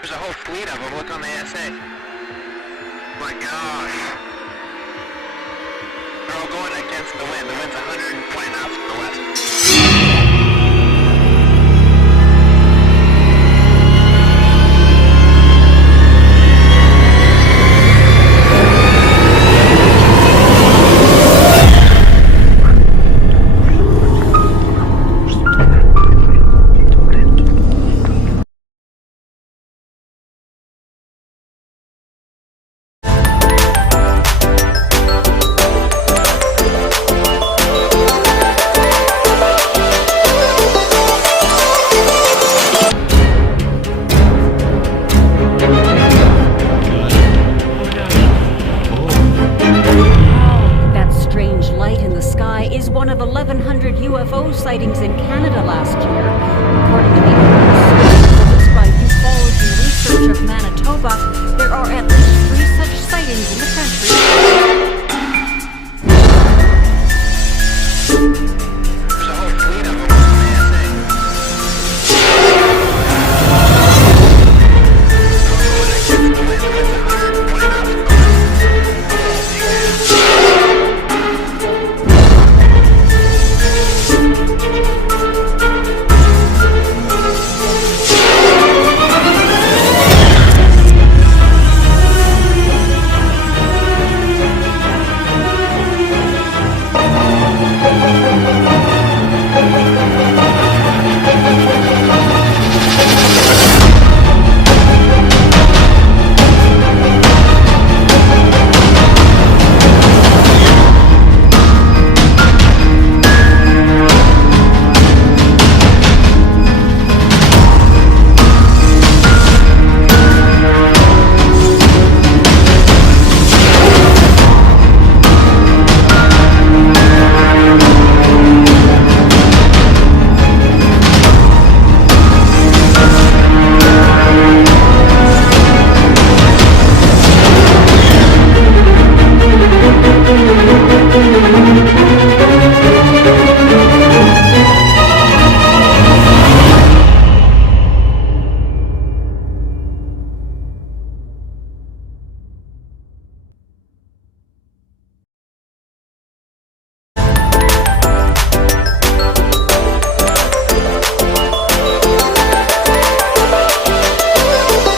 There's a whole fleet of them. Look on the ISN. My gosh. They're all going against the wind. The wind's 120 knots from the west. Is one of 1,100 UFO sightings in Canada last year, according to the